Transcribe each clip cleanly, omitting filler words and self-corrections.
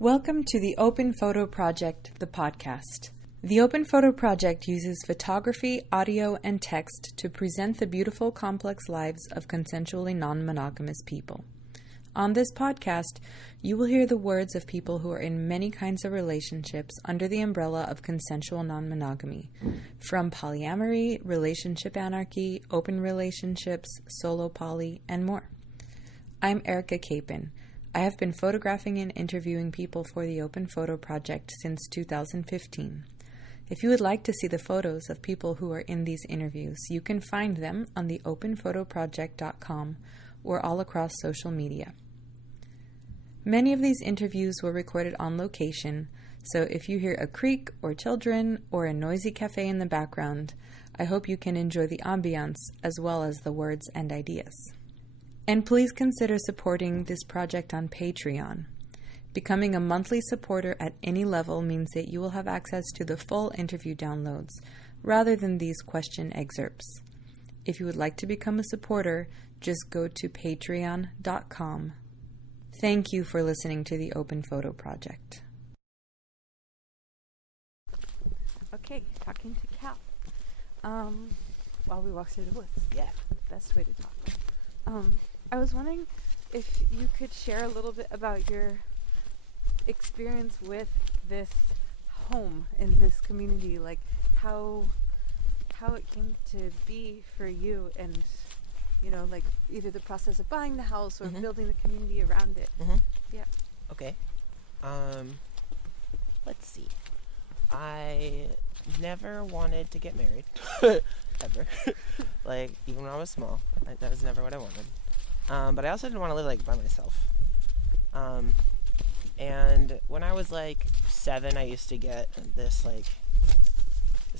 Welcome to the Open Photo Project, the podcast. The Open Photo Project uses photography, audio, and text to present the beautiful, complex lives of consensually non-monogamous people. On this podcast, you will hear the words of people who are in many kinds of relationships under the umbrella of consensual non-monogamy, from polyamory, relationship anarchy, open relationships, solo poly, and more. I'm Erica Capin. I have been photographing and interviewing people for the Open Photo Project since 2015. If you would like to see the photos of people who are in these interviews, you can find them on the openphotoproject.com or all across social media. Many of these interviews were recorded on location, so if you hear a creak or children or a noisy cafe in the background, I hope you can enjoy the ambiance as well as the words and ideas. And please consider supporting this project on Patreon. Becoming a monthly supporter at any level means that you will have access to the full interview downloads, rather than these question excerpts. If you would like to become a supporter, just go to patreon.com. Thank you for listening to the Open Photo Project. Okay, talking to Cal. While we walk through the woods. Yeah, best way to talk. I was wondering if you could share a little bit about your experience with this home in this community, like how it came to be for you, and like either the process of buying the house or building the community around it. Yeah. Okay. Let's see. I never wanted to get married. Ever. Like, even when I was small. That was never what I wanted. But I also didn't want to live, by myself. And when I was, 7, I used to get this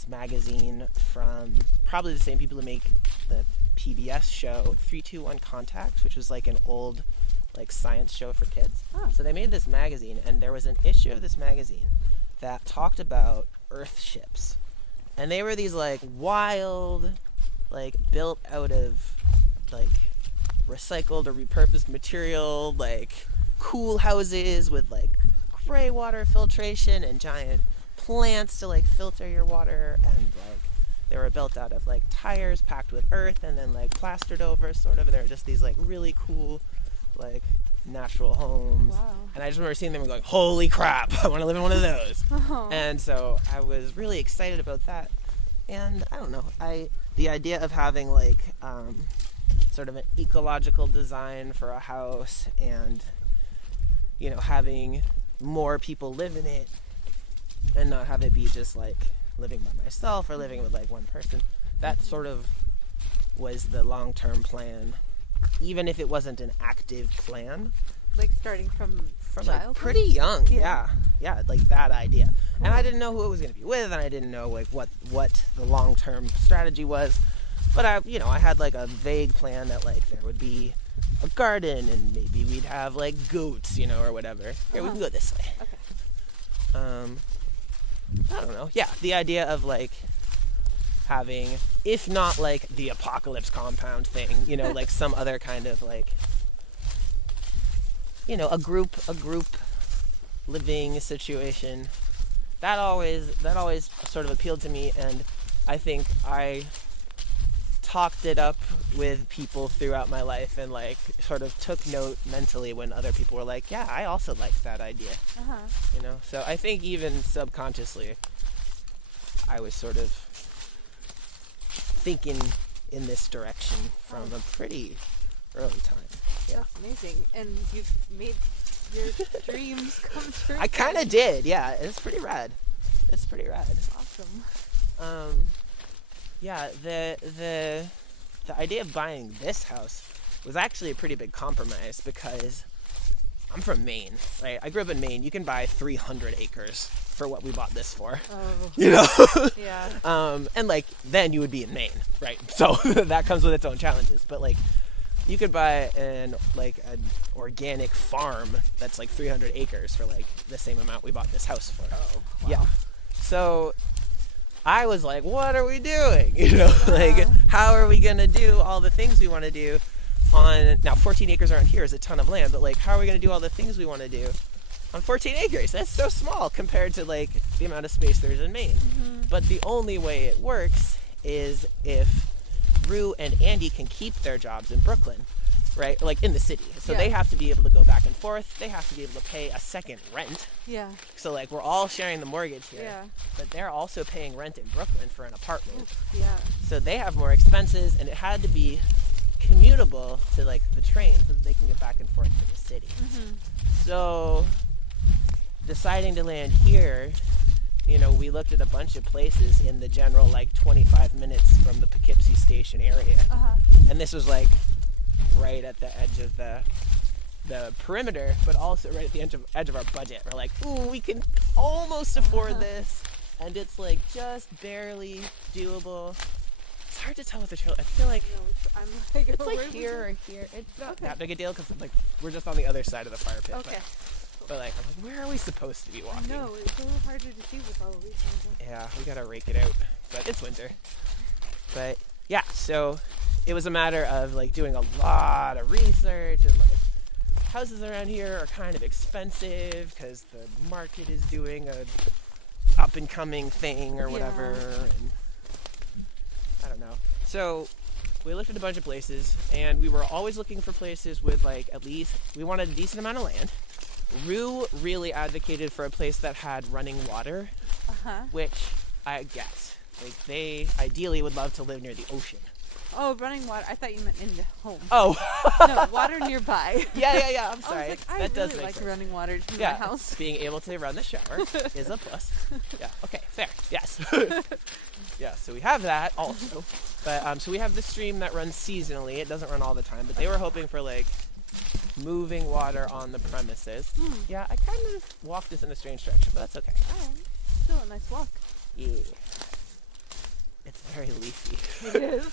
magazine from probably the same people who make the PBS show 321 Contact, which was, an old, science show for kids. Oh. So they made this magazine, and there was an issue of this magazine that talked about Earth ships. And they were these, wild, built out of, recycled or repurposed material, cool houses with, gray water filtration and giant plants to, filter your water. And, they were built out of, tires packed with earth and then, plastered over, sort of. And they were just these, really cool, natural homes. Wow. And I just remember seeing them and going, holy crap, I want to live in one of those. Oh. And so I was really excited about that. And I don't know, the idea of having sort of an ecological design for a house and, having more people live in it and not have it be just living by myself or living with one person, that sort of was the long-term plan, even if it wasn't an active plan. Starting from childhood? Pretty young. Yeah, that idea. And I didn't know who it was going to be with, and I didn't know what the long-term strategy was. But I had a vague plan that there would be a garden and maybe we'd have goats, or whatever. Here, we can go this way. Okay. I don't know. Yeah, the idea of having, if not the apocalypse compound thing, some other kind of a group living situation. That always sort of appealed to me, and I think I talked it up with people throughout my life and sort of took note mentally when other people were yeah, I also like that idea. So I think even subconsciously I was sort of thinking in this direction from a pretty early time. Yeah. That's amazing. And you've made your dreams come true. I kind of did, yeah. It's pretty rad. Awesome. Yeah, the idea of buying this house was actually a pretty big compromise because I'm from Maine, right? I grew up in Maine. You can buy 300 acres for what we bought this for. Oh. Yeah. And then you would be in Maine, right? So that comes with its own challenges. But you could buy an organic farm that's 300 acres for the same amount we bought this house for. Oh, wow. Yeah. So I was what are we doing? How are we going to do all the things we want to do now 14 acres around here is a ton of land, but how are we going to do all the things we want to do on 14 acres. That's so small compared to like the amount of space there's in Maine. But the only way it works is if Rue and Andy can keep their jobs in Brooklyn, right? Like in the city. So they have to be able to go back and forth. They have to be able to pay a second rent. Yeah. So like we're all sharing the mortgage here. Yeah. But they're also paying rent in Brooklyn for an apartment. Yeah. So they have more expenses, and it had to be commutable to like the train so that they can get back and forth to the city. So deciding to land here, you know, we looked at a bunch of places in the general like 25 minutes from the Poughkeepsie Station area. And this was like right at the edge of the perimeter, but also right at the edge of our budget. We're like, ooh, we can almost afford this, and it's like just barely doable. It's hard to tell with the trail. I feel like it's like here or here. It's not that big a deal because like we're just on the other side of the fire pit. Okay. But like, I'm like, where are we supposed to be walking? No, it's a little harder to see with all of these things. Yeah, we gotta rake it out. But it's winter. But yeah, so it was a matter of like doing a lot of research, and like houses around here are kind of expensive because the market is doing a up and coming thing or whatever, and I don't know. So we looked at a bunch of places, and we were always looking for places with like at least we wanted a decent amount of land. Rue really advocated for a place that had running water, which I get. Like they ideally would love to live near the ocean. Oh, running water. I thought you meant in the home. Oh. No, water nearby. Yeah. I'm sorry. I was like, that does really make like sense. Running water to my house. Being able to run the shower is a plus. Yeah. Okay. Fair. Yes. Yeah. So we have that also, but so we have the stream that runs seasonally. It doesn't run all the time, but they were hoping for like moving water on the premises. Yeah. I kind of walked this in a strange direction, but that's okay. Oh, still a nice walk. Yeah. It's very leafy. It is.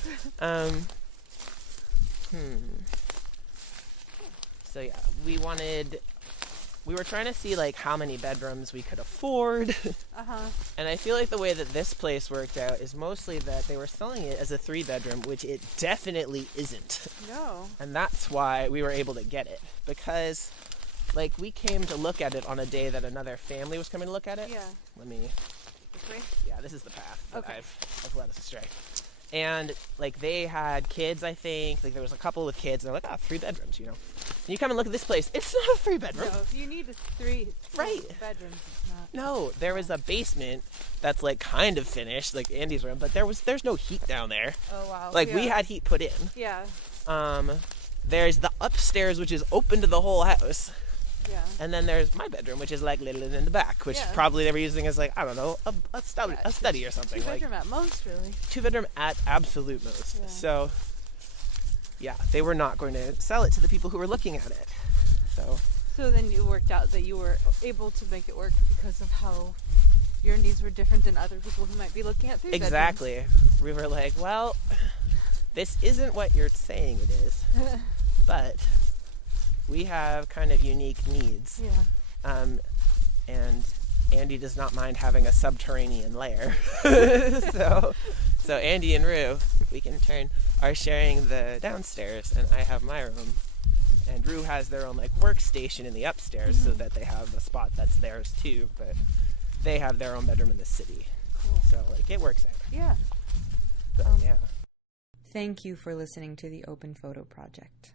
So yeah, we were trying to see like how many bedrooms we could afford. And I feel like the way that this place worked out is mostly that they were selling it as a 3-bedroom, which it definitely isn't. No. And that's why we were able to get it, because like we came to look at it on a day that another family was coming to look at it. Yeah. Let me. This way? Yeah, this is the path that Okay. I've led us astray. And like they had kids, I think. Like there was a couple with kids, and they're like, 3 bedrooms, you know. And you come and look at this place, it's not a 3-bedroom. No, if you need a 3 Right. bedrooms, it's not. No, there was a basement that's like kind of finished, like Andy's room, but there's no heat down there. Oh wow. Like we had heat put in. Yeah. There's the upstairs, which is open to the whole house. Yeah. And then there's my bedroom, which is like little in the back, which probably they were using as like, I don't know, a study or something. 2-bedroom at most, really. 2-bedroom at absolute most. Yeah. So, yeah, they were not going to sell it to the people who were looking at it. So then it worked out that you were able to make it work because of how your needs were different than other people who might be looking at 3 bedrooms. Exactly. We were like, well, this isn't what you're saying it is, but we have kind of unique needs. Yeah. And Andy does not mind having a subterranean lair. So Andy and Rue, we can are sharing the downstairs, and I have my room. And Rue has their own like workstation in the upstairs, so that they have a spot that's theirs too, but they have their own bedroom in the city. Cool. So like it works out. Yeah. But yeah. Thank you for listening to the Open Photo Project.